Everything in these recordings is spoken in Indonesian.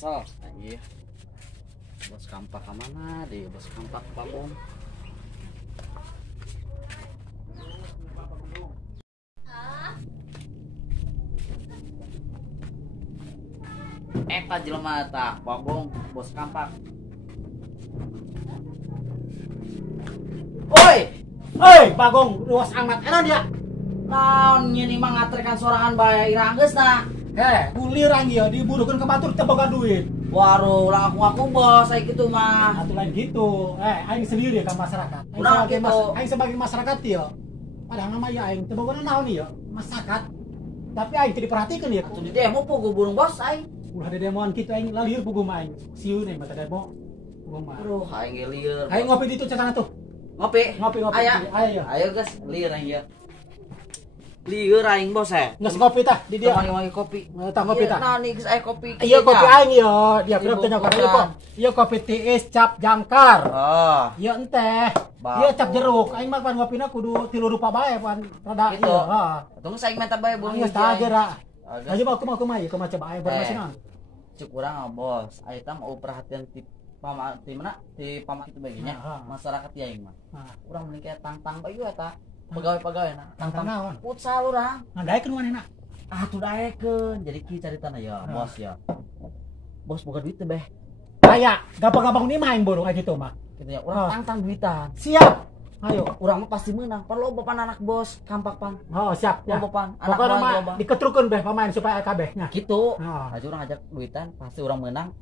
kesel anjir. Bos kampak ke mana deh? Bos kampak Bagong. Eta jelema tah Bagong bos kampak. Oi, Hei, Bagong, luas amat enak dia. naon nya nih mah ngatrekan sorangan bae irang geusna. Gulir dia diburuhkeun ke batur teu boga duit. Waduh, urang aku bos aya kitu mah. Atuh lain gitu. Aing sendiri ka masyarakat. Urang gitu. Aing sebagai masyarakat ieu. Padahal nama ya aing teu boga naon ieu, masyarakat. Tapi aing teu diperhatikeun ieu. Atuh di demo pugu burung bos aing. Ulah ada demoan kitu aing lalieur pugu mah aing. Sieun aing mata demo. Pugu mah. Aduh, aing ge lieur. Aing ngopi di itu sana tuh. Ngopi. Ngopi. Aya. Ayo. Ayo guys, lieur aing ieu. Lieur aing bos Geus ngopi tah di dia. Wangi-wangi kopi. Tah ngopi tah. Nah, nih geus aya kopi. Iya kopi aing ieu. Dia Ibu belum tanya kopi bukan. kok. Iya kopi tiis cap jangkar. Oh, Iya enteh. Bagus. Iya cap jeruk. Aing mah pan ngopina kudu 3 rupa bae pan rada Gitu. ieu. Heeh. tunggu saya minta bae burung Geus hiji tah aing. geura. Agak Aja aku mah ieu kumaha coba aing bermasih naon. cuk urang bos. Aya tah mau perhatian ti mana ti paman kitu baginya. Nah, Masyarakat ya aing mah. Nah, Urang mending kayak tang-tang bae eta. Pegawai-pegawai tang naon? futsal urang. Ngandaekeun manehna. Ah tuh daekeun. Jadi kieu caritana ya, bos ya. Bos boga duit teh beh. Aya, gampang-gampang ni mah aing burung aya kitu mah. Gitu ya. Urang Oh. tang-tang duitan. Siap. Ayo. Urang mah pasti menang. Perlu loba pan anak bos, kampak pan. Oh, siap ya. Loba pan anak Pokoknya buah mah loba. diketrukeun beh pamain supaya kabeh nya. Gitu. Nah, Aja urang ajak duitan, pasti urang menang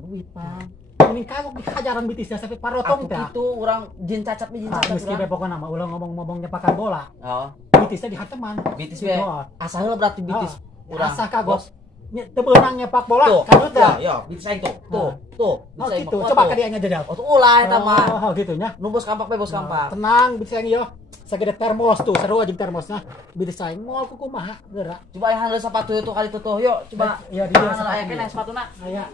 duit pan. ini kagok dikajaran bitisnya sampai parotong Atuh teh. gitu urang jin cacat nih jin cacat Meski urang. beh pokokna mah ulah ngomong-ngomong nyepakan bola. Oh, Bitisnya di hanteman. bitis Gitu. we. Asa heula berarti bitis. Urang. Asa kagok. Bos. Teu beunang nyepak bola. Tuh, Kan teh. ya, bitis aing tuh. Tuh, tuh. Oh bitis aing gitu. mah. Coba Tuh. ka dianya jajal. Oh, tuh ulah eta mah. Oh, gitu nya. Nu bos kampak we bos kampak. Tenang, bisa yang ieu. Sagede termos tuh, seru aja termosna. Bitis aing moal ku kumaha geura. Coba aya handeuh sepatu itu kali tuh. Yuk, coba. Iya, di dia Handeuh aya sepatu. keneh sepatuna. Aya.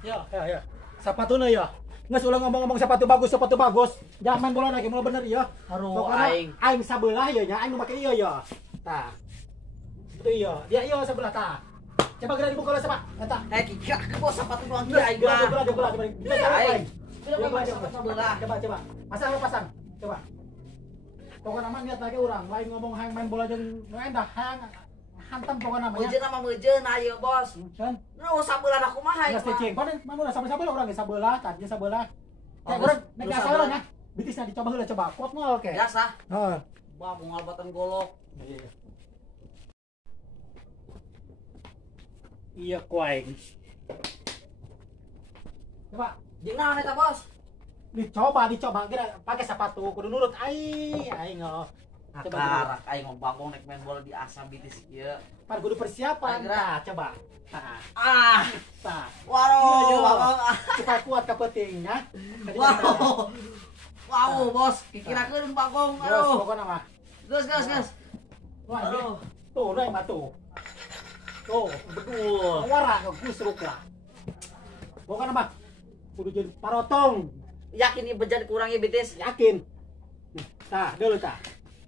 Ya. Sepatuna ya. Nges ulah ngomong-ngomong sepatu bagus. Jangan main bola lagi, mulai bener ya. Aduh, Pokoknya aing. sabelah ya nya, aing make ieu ya. Tah. Itu iya. Dia iya sebelah tah. Coba geura dibuka lah sama. Eta. Kika ke bos sepatu doang kieu aing mah. Geura. Aing. Coba. Sepatu sebelah. Coba. Pasang. Coba. Pokoknya mah niat lagi urang, lain ngomong hayang main bola jeung endah hayang hantam pokoknya namanya. Meujeun mah meujeun ayeuna bos. Kan? Nu sabelah aku mah aing Geus mah. cicing. Mana sabelah urang ge sabelah, tadinya sabelah. Oh, Urang geus nek asa sabelah. nya. Bitisna dicoba heula coba. Kuat moal oke. Biasa. Heeh. Wah, mau ngalbatan golok. Iya kuaing. Coba Jeung naon eta bos? dicoba kira pakai sepatu kudu nurut aing oh. Coba Akarak aing mah bangkong nek main bola di asam bitis ieu. par kudu persiapan. Agra. Tah, coba. Tah. Ah, Tah. waduh, Iya, bangkong. Supaya kuat ka peutingnya. Wow. Wow, bos, kikirakeun bangkong. Terus Aduh. pokoknya mah. Gus. Wah, dia. Aduh. Tuh, udah mah tuh. Tuh, betul. Wara ke kusruk lah. Pokoknya mah kudu jadi parotong. Yakin ieu bejan kurangnya bitis? Yakin. Tah, deuleu tah.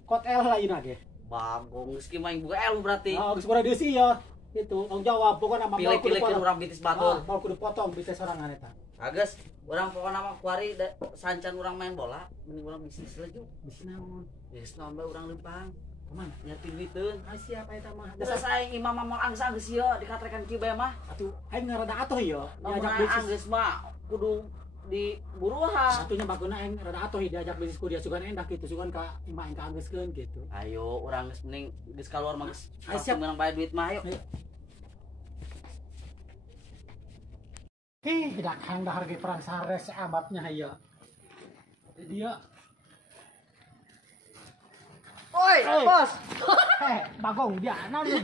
Kot L lah ina ge. Bangkong geus kieu main buka elu berarti. Oh, geus kurang dieusi ya. Itu tanggung jawab pokoknya mah Pilih-pilihkeun urang bitis batur. Mau kudu potong bisa sorangan eta. Agus, urang pokona mah kuari sancan urang main bola, mending urang bisnis leju. Bisa naon? Bisnis naon bae urang lempang. Kemana? Nyati duiteun. Ah, siapa eta mah? Dasa saing imam mah anggeus ieu dikatrekan kieu bae mah. Atuh, aing ngarada atoh ieu. Lamun Diajak aya bisnis. anggeus mah kudu di buruhan. Satunya baguna aing rada atoh diajak bisnis ku dia sugan endah kitu, sugan ka imah aing kaanggeuskeun gitu. Ayo urang geus mending geus kaluar mah geus. Ayo, siap. Menang bae duit mah ayo. Dak hang dahar ge perang sares amatnya ieu. Dia Oi, Hey. bos. bagong dia naon ieu?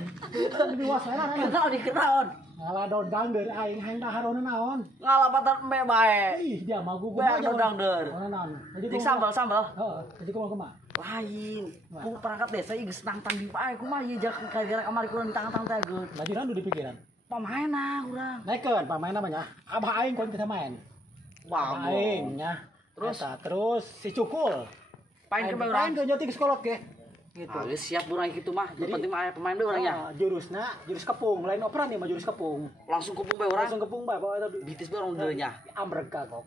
Di wasana naon? Kenal dikenaon. Ngalah dodang dari aing hang dahar naon? Ngalapatan embe bae. Ih, dia mah gugu Bae dodang deur. Naon? Jadi Dik sambal. Heeh, jadi kumaha? Lain. Ku perangkat desa ieu geus nangtang di bae kumaha ieu jak gara kamari kurang ditang-tang teh geus. Lajuran nu dipikiran. Pamainna urang. Naikeun pamain namanya. Abah aing kun kita main. Abah aing nya. Terus? Terus si Cukul. Pain ke bae Main urang. ke nyoting sekolot ke. Gitu. Ah, siap burang gitu mah. Yang penting mah aya pemain deh orangnya. Jurusna, jurus kepung, lain operan ya mah jurus kepung. Langsung kupung bae orang. Langsung kepung bae bawa itu. Bitis bae orang deunya. Ambrega kok.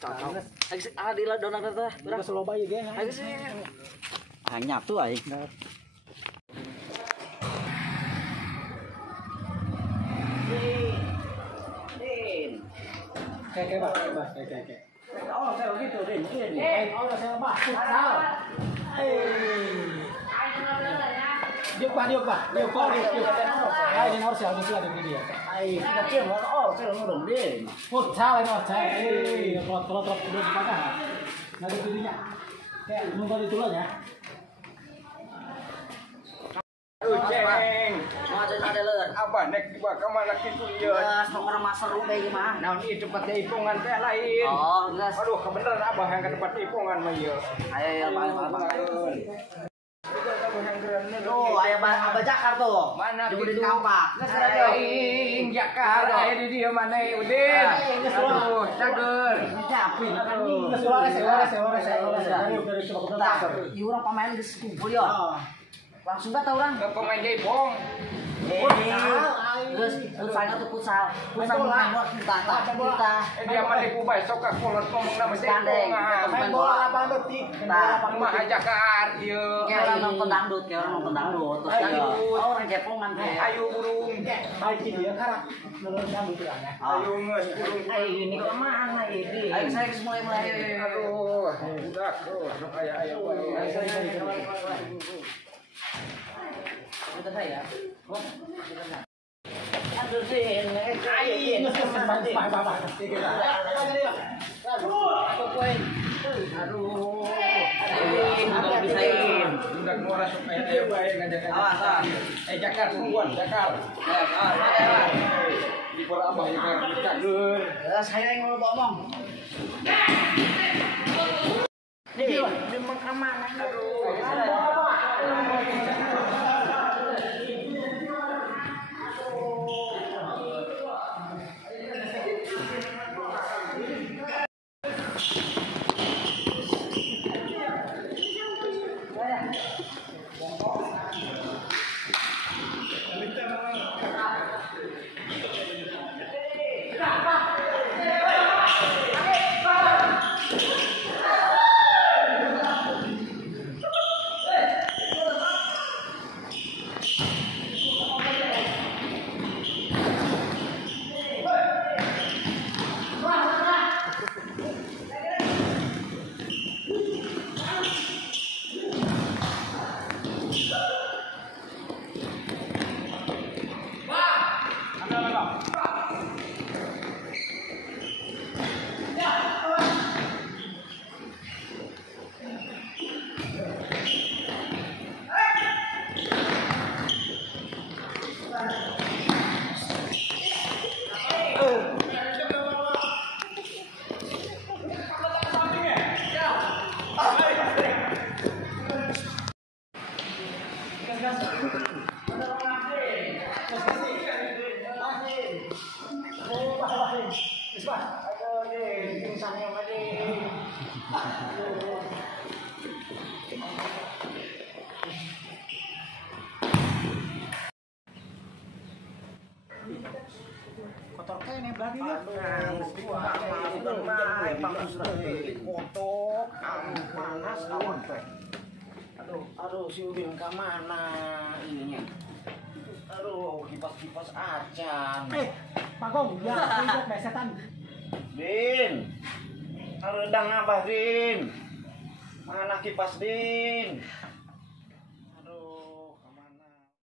Cocok. Ayo adilah dona teh. Udah seloba ya ge. Ayo sih. Ah nyatu aing. Kayak Pak, kayak. Oh, saya begitu, Din. Oh, saya Pak, futsal. Diuk Pak. Ayo, ini harus ya, di dia. Ai, kita kieu saya ngurung, Din. Futsal ini harus saya. Kalau udah dipakai. Nah, di dirinya. Kayak nunggu di tulanya. Ceng, Ada leueur. abah nek dibawa ke mana kitu ieu. Geus pokona mah seru bae mah. Naon ieu tempat ipongan teh lain. Oh, geus. Aduh, kebeneran abah yang ke tempat ipongan mah ieu. Ayo, Bang. Oh, Aya Abah Jakar tuh. Mana Jebulin gitu? kampak. Aing Jakar aya di dieu mana Udin. Aduh, cager. Capin. Ieu urang pamain geus kumpul yo. Langsung gak tau orang. Ke pemain jaipong. Geus futsalnya tuh futsal. Futsal main bola kita. Dia mah di kubay sok ka kolot ngomong nama Gandeng. jaipongan. Main bola lapangan detik. Mah Jakar ieu. Kayak orang nonton dangdut, terus Ayo. orang jepongan teh. Ayo burung. Baik dia karena menurut kamu itu ya. Ayo ngeus burung. Ini kok mana ini? Ayo saya mulai. Aduh, udah tuh, ayo. Kita saya. Aduh Din, ayo. Aduh. Udah ngora supaya ayo bae ngajak. Jakar tungguan, Jakar. Di pora abah ya kayak cager. Saya yang mau ngomong. Di mana? Kotor kayak nih berarti ya. Aduh, si Udin ke mana ininya? Aduh, kipas acan. Pak Gong, ya, lihat besetan. Din, redang apa Din? Mana kipas Din?